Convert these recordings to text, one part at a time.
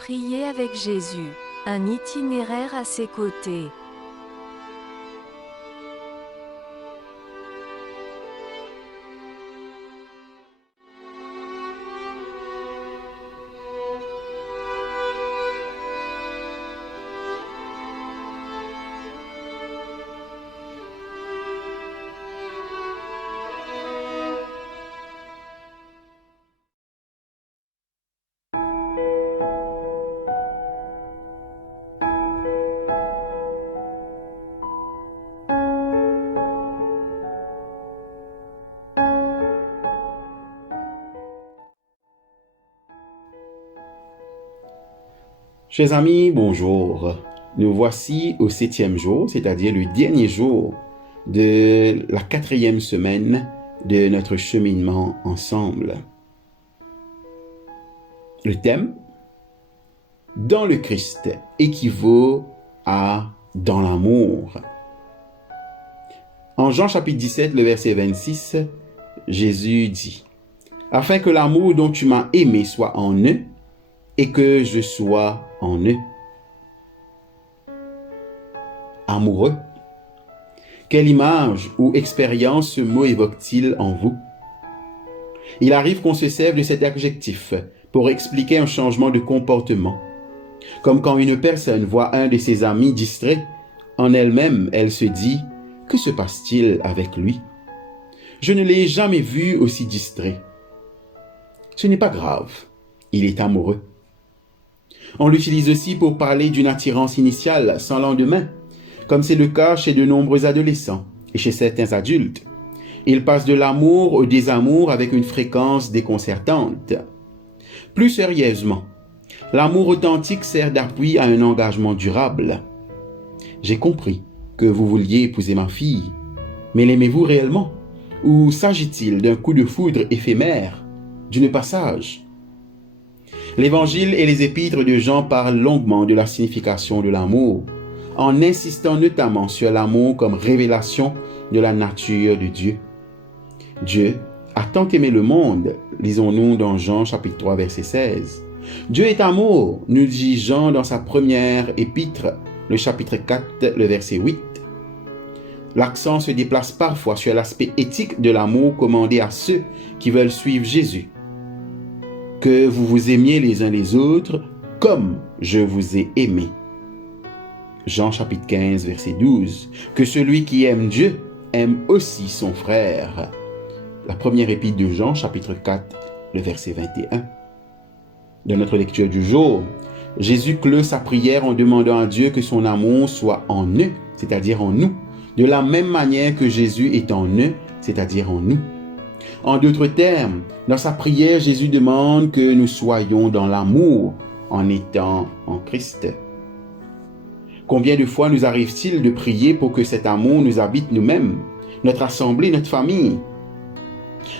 Prier avec Jésus, un itinéraire à ses côtés. Chers amis, bonjour. Nous voici au 7e jour, c'est-à-dire le dernier jour de la 4e semaine de notre cheminement ensemble. Le thème, dans le Christ, équivaut à dans l'amour. En Jean chapitre 17, le verset 26, Jésus dit, « Afin que l'amour dont tu m'as aimé soit en eux, et que je sois en eux. » Amoureux. Quelle image ou expérience ce mot évoque-t-il en vous? Il arrive qu'on se serve de cet adjectif pour expliquer un changement de comportement. Comme quand une personne voit un de ses amis distrait, en elle-même, elle se dit « Que se passe-t-il avec lui? Je ne l'ai jamais vu aussi distrait. » Ce n'est pas grave, il est amoureux. On l'utilise aussi pour parler d'une attirance initiale sans lendemain, comme c'est le cas chez de nombreux adolescents et chez certains adultes. Ils passent de l'amour au désamour avec une fréquence déconcertante. Plus sérieusement, l'amour authentique sert d'appui à un engagement durable. J'ai compris que vous vouliez épouser ma fille, mais l'aimez-vous réellement? Ou s'agit-il d'un coup de foudre éphémère, d'une passage? L'Évangile et les épîtres de Jean parlent longuement de la signification de l'amour, en insistant notamment sur l'amour comme révélation de la nature de Dieu. Dieu a tant aimé le monde, lisons-nous dans Jean chapitre 3 verset 16. Dieu est amour, nous dit Jean dans sa première épître, le chapitre 4, le verset 8. L'accent se déplace parfois sur l'aspect éthique de l'amour commandé à ceux qui veulent suivre Jésus. Que vous vous aimiez les uns les autres comme je vous ai aimé. Jean chapitre 15 verset 12. Que celui qui aime Dieu aime aussi son frère. La première épître de Jean chapitre 4 le verset 21. Dans notre lecture du jour, Jésus clôt sa prière en demandant à Dieu que son amour soit en eux, c'est-à-dire en nous, de la même manière que Jésus est en eux, c'est-à-dire en nous. En d'autres termes, dans sa prière, Jésus demande que nous soyons dans l'amour en étant en Christ. Combien de fois nous arrive-t-il de prier pour que cet amour nous habite nous-mêmes, notre assemblée, notre famille?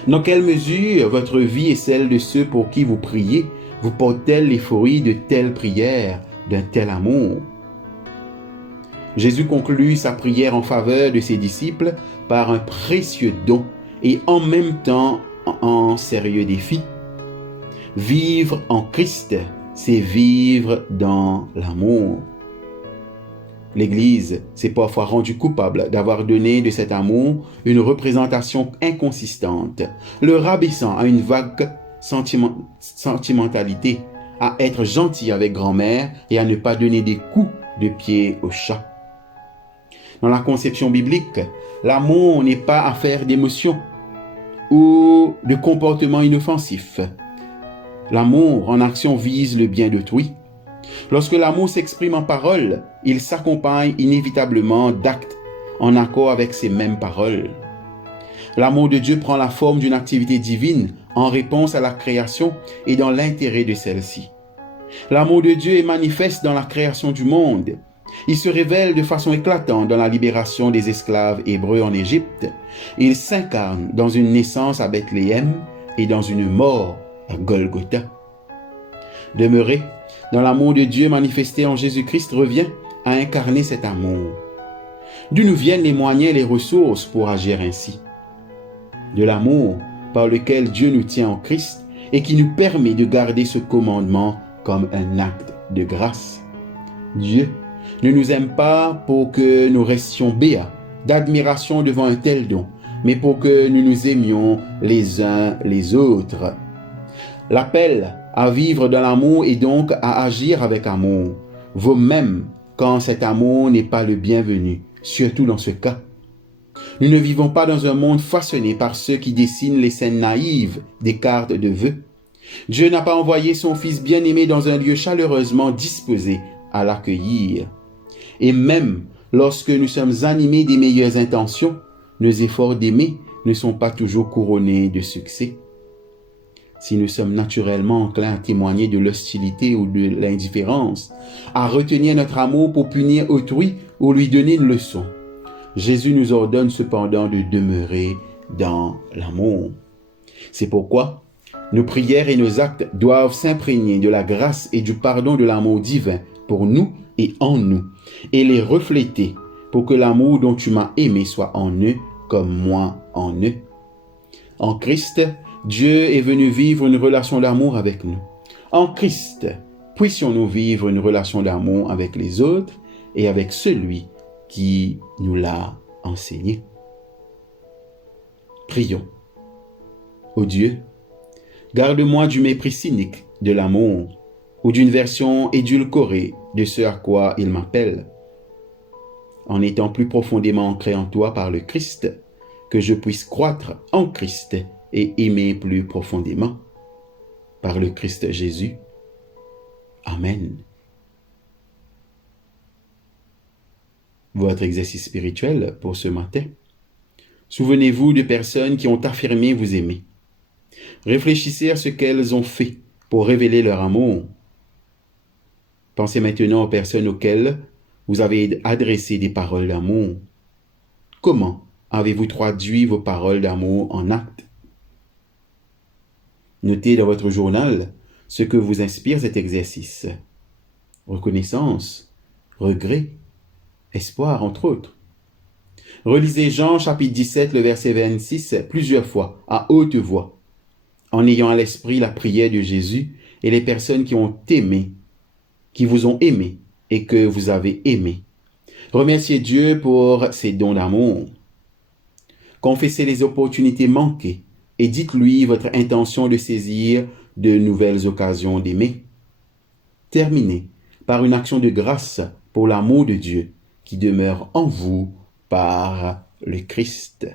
Dans quelle mesure votre vie et celle de ceux pour qui vous priez vous portent-elles les fruits de telles prières, d'un tel amour? Jésus conclut sa prière en faveur de ses disciples par un précieux don et en même temps un sérieux défi. Vivre en Christ, c'est vivre dans l'amour. L'Église s'est parfois rendue coupable d'avoir donné de cet amour une représentation inconsistante, le rabaissant à une vague sentimentalité, à être gentil avec grand-mère et à ne pas donner des coups de pied au chat. Dans la conception biblique, l'amour n'est pas affaire d'émotions ou de comportements inoffensifs. L'amour en action vise le bien d'autrui. Lorsque l'amour s'exprime en paroles, il s'accompagne inévitablement d'actes en accord avec ces mêmes paroles. L'amour de Dieu prend la forme d'une activité divine en réponse à la création et dans l'intérêt de celle-ci. L'amour de Dieu est manifeste dans la création du monde. Il se révèle de façon éclatante dans la libération des esclaves hébreux en Égypte. Il s'incarne dans une naissance à Bethléem et dans une mort à Golgotha. Demeurer dans l'amour de Dieu manifesté en Jésus-Christ revient à incarner cet amour. D'où nous viennent les moyens et les ressources pour agir ainsi? De l'amour par lequel Dieu nous tient en Christ et qui nous permet de garder ce commandement comme un acte de grâce. Dieu ne nous aime pas pour que nous restions béats d'admiration devant un tel don, mais pour que nous nous aimions les uns les autres. L'appel à vivre dans l'amour et donc à agir avec amour vaut même quand cet amour n'est pas le bienvenu, surtout dans ce cas. Nous ne vivons pas dans un monde façonné par ceux qui dessinent les scènes naïves des cartes de vœux. Dieu n'a pas envoyé son Fils bien-aimé dans un lieu chaleureusement disposé à l'accueillir. Et même lorsque nous sommes animés des meilleures intentions, nos efforts d'aimer ne sont pas toujours couronnés de succès. Si nous sommes naturellement enclins à témoigner de l'hostilité ou de l'indifférence, à retenir notre amour pour punir autrui ou lui donner une leçon, Jésus nous ordonne cependant de demeurer dans l'amour. C'est pourquoi nos prières et nos actes doivent s'imprégner de la grâce et du pardon de l'amour divin pour nous et en nous, et les refléter pour que l'amour dont tu m'as aimé soit en eux comme moi en eux. En Christ, Dieu est venu vivre une relation d'amour avec nous. En Christ, puissions-nous vivre une relation d'amour avec les autres et avec celui qui nous l'a enseigné. Prions. Ô Dieu, garde-moi du mépris cynique de l'amour ou d'une version édulcorée de ce à quoi il m'appelle. En étant plus profondément ancré en toi par le Christ, que je puisse croître en Christ et aimer plus profondément. Par le Christ Jésus. Amen. Votre exercice spirituel pour ce matin. Souvenez-vous de personnes qui ont affirmé vous aimer. Réfléchissez à ce qu'elles ont fait pour révéler leur amour. Pensez maintenant aux personnes auxquelles vous avez adressé des paroles d'amour. Comment avez-vous traduit vos paroles d'amour en actes? Notez dans votre journal ce que vous inspire cet exercice. Reconnaissance, regret, espoir, entre autres. Relisez Jean chapitre 17, le verset 26 plusieurs fois, à haute voix, en ayant à l'esprit la prière de Jésus et les personnes qui ont aimé, qui vous ont aimé et que vous avez aimé. Remerciez Dieu pour ses dons d'amour. Confessez les opportunités manquées et dites-lui votre intention de saisir de nouvelles occasions d'aimer. Terminez par une action de grâce pour l'amour de Dieu qui demeure en vous par le Christ.